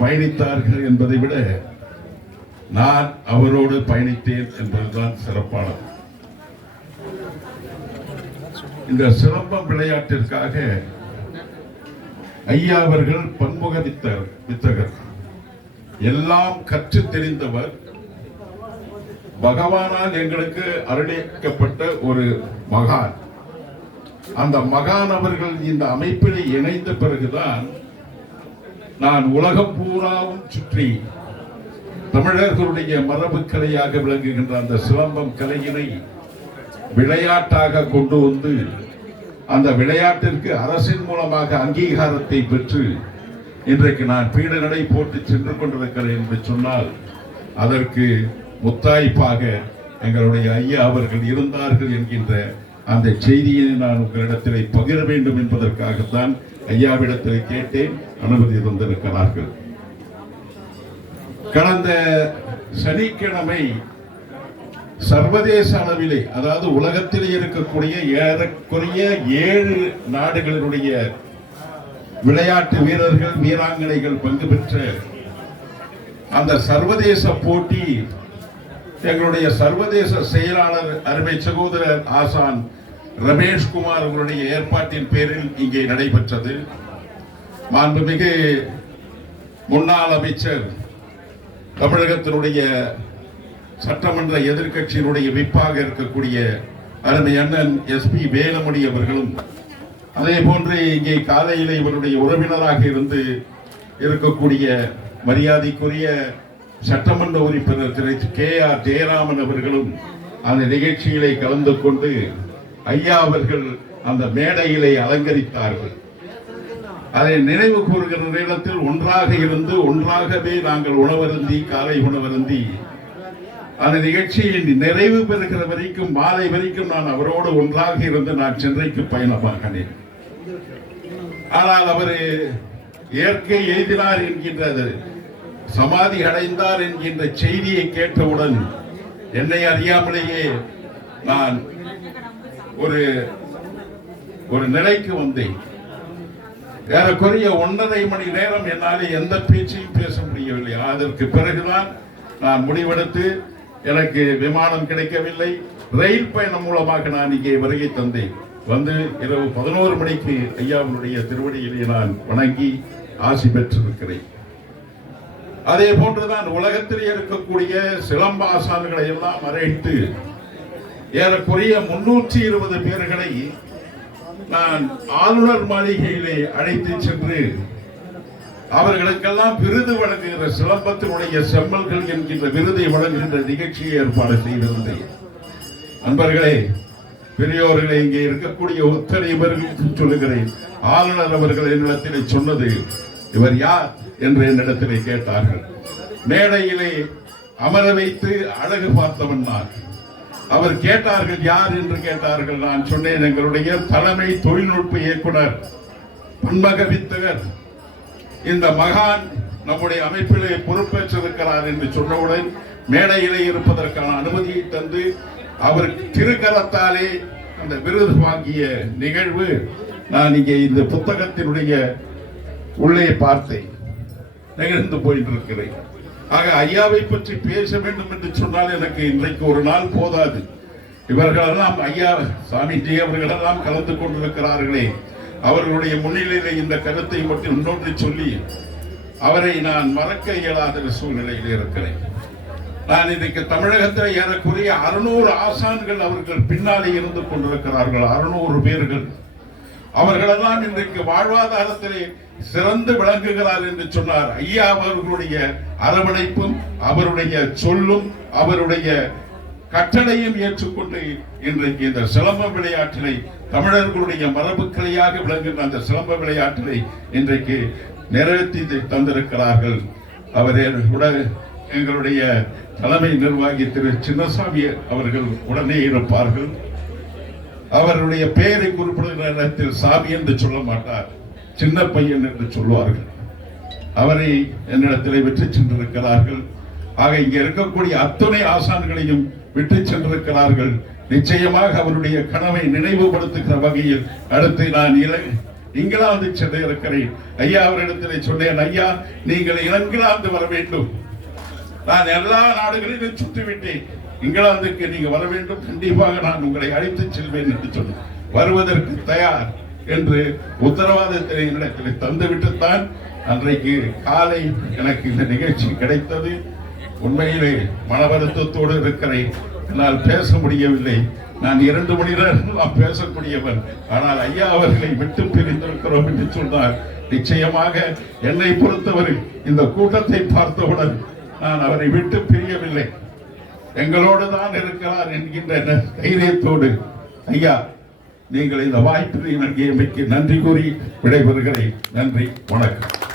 பயணித்தார்கள் என்பதை விட நான் அவரோடு பயணித்தேன் என்பதுதான் சிறப்பானது. இந்த சிலம்பம் விளையாட்டிற்காக ஐயா அவர்கள் பன்முக வித்தகர், எல்லாம் கற்று தெரிந்தவர், பகவானால் எங்களுக்கு அருளிக்கப்பட்ட ஒரு மகான். அந்த மகான் அவர்கள் இந்த அமைப்பில் இணைந்த பிறகுதான் நான் உலகம் பூராவும் சுற்றி தமிழர்களுடைய மரபு கலையாக விளங்குகின்ற அந்த சிலம்பம் கலையினை விளையாட்டாக கொண்டு வந்து அந்த விளையாட்டிற்கு அரசின் மூலமாக அங்கீகாரத்தை பெற்று இன்றைக்கு நான் பீட நடை போட்டு சென்று கொண்டிருக்கிறேன் என்று சொன்னால் அதற்கு முத்தாய்ப்பாக எங்களுடைய ஐயா அவர்கள் இருந்தார்கள் என்கின்ற அந்த செய்தியை நான் உங்களிடத்திலே பகிர வேண்டும் என்பதற்காகத்தான் ஐயாவிடத்தில் கேட்டேன். அனுமதி தந்திருக்கிறார்கள். கடந்த சனிக்கிழமை சர்வதேச அளவிலே, அதாவது உலகத்திலே இருக்கக்கூடிய ஏறக்குறைய 7 நாடுகளினுடைய விளையாட்டு வீரர்கள் வீராங்கனைகள் பங்கு பெற்ற அந்த சர்வதேச போட்டி எங்களுடைய சர்வதேச செயலாளர் அருமை சகோதரர் ஆசான் ரமேஷ்குமார் அவர்களுடைய ஏற்பாட்டின் பேரில் இங்கே நடைபெற்றது. மாண்புமிகு முன்னாள் அமைச்சர், தமிழகத்தினுடைய சட்டமன்ற எதிர்கட்சியினுடைய விப்பாக இருக்கக்கூடிய அருமை அண்ணன் SP வேலுமணி அவர்களும், அதே போன்று இங்கே காலையில் இவருடைய உறவினராக இருந்து இருக்கக்கூடிய மரியாதைக்குரிய சட்டமன்ற உறுப்பினர் திரு KR ஜெயராமன் அவர்களும் அந்த நிகழ்ச்சியிலே கலந்து கொண்டு ஐயா அவர்கள் அந்த மேடையிலே அலங்கரித்தார்கள். அதை நினைவு கூறுகிற நேரத்தில் ஒன்றாக இருந்து ஒன்றாகவே நாங்கள் உணவருந்தி, காலை உணவருந்தி அந்த நிகழ்ச்சியின் நிறைவு பெறுகிற வரைக்கும், மாலை வரைக்கும் நான் அவரோடு ஒன்றாக இருந்து நான் சென்னைக்கு பயணமாகினேன். ஆனால் அவர் இயற்கை எழுதினார் என்கின்றது, சமாதி அடைந்தார் என்கின்ற செய்தியை கேட்டவுடன் என்னை அறியாமலேயே நான் ஒரு நிலைக்கு வந்தேன். ஏறக்குறைய 1.5 மணி நேரம் என்னாலே எந்த பேச்சையும் பேச முடியவில்லை. அதற்கு பிறகுதான் நான் முடிவெடுத்து, எனக்கு விமானம் கிடைக்கவில்லை, ரயில் பயணம் மூலமாக நான் இங்கே வருகை தந்தேன். வந்து இரவு 11 மணிக்கு ஐயாவுடைய திருவடியிலே நான் வணங்கி ஆசி பெற்றிருக்கிறேன். அதே போன்றுதான் உலகத்திலே இருக்கக்கூடிய சிலம்ப ஆசான்களை எல்லாம் அழைத்து ஏறக்குறைய 320 பேர்களை நான் ஆளுநர் மாளிகையிலே அழைத்து சென்று அவர்களுக்கெல்லாம் விருது வழங்குகிற, சிலம்பத்தினுடைய செம்மல்கள் என்கின்ற விருதை வழங்குகின்ற நிகழ்ச்சியை ஏற்பாடு செய்திருந்தேன். நண்பர்களே, பெரியோர்களே, இங்கே இருக்கக்கூடிய ஒத்தனை பேர்களுக்கு சொல்லுகிறேன், ஆளுநர் அவர்கள் என்னிடத்திலே சொன்னது, இவர் யார் என்று என்னிடத்திலே கேட்டார்கள். மேடையிலே அமர வைத்து அழகு பார்த்தவன் நான். அவர் கேட்டார்கள், யார் என்று கேட்டார்கள். நான் சொன்னேன், எங்களுடைய தலைமை தொழில்நுட்ப இயக்குனர், பன்முக வித்தகர், இந்த மகான் நம்முடைய அமைப்பிலே பொறுப்பேற்றிருக்கிறார் என்று சொன்னவுடன் மேடையிலே இருப்பதற்கான அனுமதியை தந்து அவர் திருக்கரத்தாலே அந்த விருது வாங்கிய நிகழ்வு நான் இங்கே இந்த புத்தகத்தினுடைய உள்ளே பார்த்தேன், நிகழ்ந்து போயிட்டிருக்கிறேன். ஆக ஐயாவை பற்றி பேச வேண்டும் என்று சொன்னால் எனக்கு இன்றைக்கு ஒரு நாள் போதாது. இவர்களெல்லாம் ஐயா சாமிஜி அவர்களெல்லாம் கலந்து கொண்டிருக்கிறார்களே, அவர்களுடைய முன்னிலையிலே இந்த கருத்தை மட்டும் இன்னொன்று சொல்லி அவரை நான் மறக்க இயலாத சூழ்நிலையில் இருக்கிறேன். நான் இன்றைக்கு தமிழகத்தில் ஏறக்குறைய 600 ஆசான்கள் அவர்கள் பின்னாலே இருந்து கொண்டிருக்கிறார்கள். 600 பேர்கள். அவர்களெல்லாம் இன்றைக்கு வாழ்வாதாரத்திலே சிறந்து விளங்குகிறார் என்று சொன்னார். ஐயா அவர்களுடைய அரவணைப்பும், அவருடைய சொல்லும், அவருடைய கட்டளையும் ஏற்றுக்கொண்டு இன்றைக்கு இந்த சிலம்ப விளையாட்டினை, தமிழர்களுடைய மரபுக்கலையாக விளங்குகின்ற அந்த சிலம்ப விளையாட்டினை இன்றைக்கு நிறைவேற்றி தந்திருக்கிறார்கள். அவரே எங்களுடைய தலைமை நிர்வாகி திரு சின்னசாமி அவர்கள் உடனே இருப்பார்கள். அவருடைய பெயரை குறிப்பிடுகிற நேரத்தில் சாமி என்று சொல்ல மாட்டார், சின்ன பையன் என்று சொல்வார்கள். அவரை என்னிடத்தில் விட்டு சென்றிருக்கிறார்கள். ஆக இங்க இருக்கக்கூடிய அத்தனை ஆசான்களையும் விட்டு சென்றிருக்கிறார்கள். நிச்சயமாக அவருடைய கனவை நினைவுபடுத்துகிற வகையில் அடுத்து நான் இங்கிலாந்து சென்று இருக்கிறேன். ஐயா அவரிடத்தில் சொன்னேன், ஐயா நீங்கள் இங்கிலாந்து வர வேண்டும். நான் எல்லா நாடுகளிலும் சுற்றிவிட்டேன், இங்கிலாந்துக்கு நீங்க வர வேண்டும், கண்டிப்பாக நான் உங்களை அழைத்து செல்வேன் என்று சொன்னேன். வருவதற்கு தயார் என்று உத்தரவாதத்தை என்னிடத்தில் தந்துவிட்டுத்தான் அன்றைக்கு காலை எனக்கு இந்த நிகழ்ச்சி கிடைத்தது. உண்மையிலே மன வருத்தத்தோடு இருக்கிறேன், என்னால் பேச முடியவில்லை. நான் 2 மணி நேரம் பேசக்கூடியவன், ஆனால் ஐயா அவர்களை விட்டு பிரிந்திருக்கிறோம் என்று சொன்னார். நிச்சயமாக என்னை பொறுத்தவரை இந்த கூட்டத்தை பார்த்தவுடன் நான் அவரை விட்டு பிரியவில்லை, எங்களோடு தான் இருக்கிறார் என்கின்ற தைரியத்தோடு ஐயா நீங்கள் இந்த வாய்ப்பினை நன்றியமைக்கு நன்றி கூறி விடைபெறுகிறேன். நன்றி, வணக்கம்.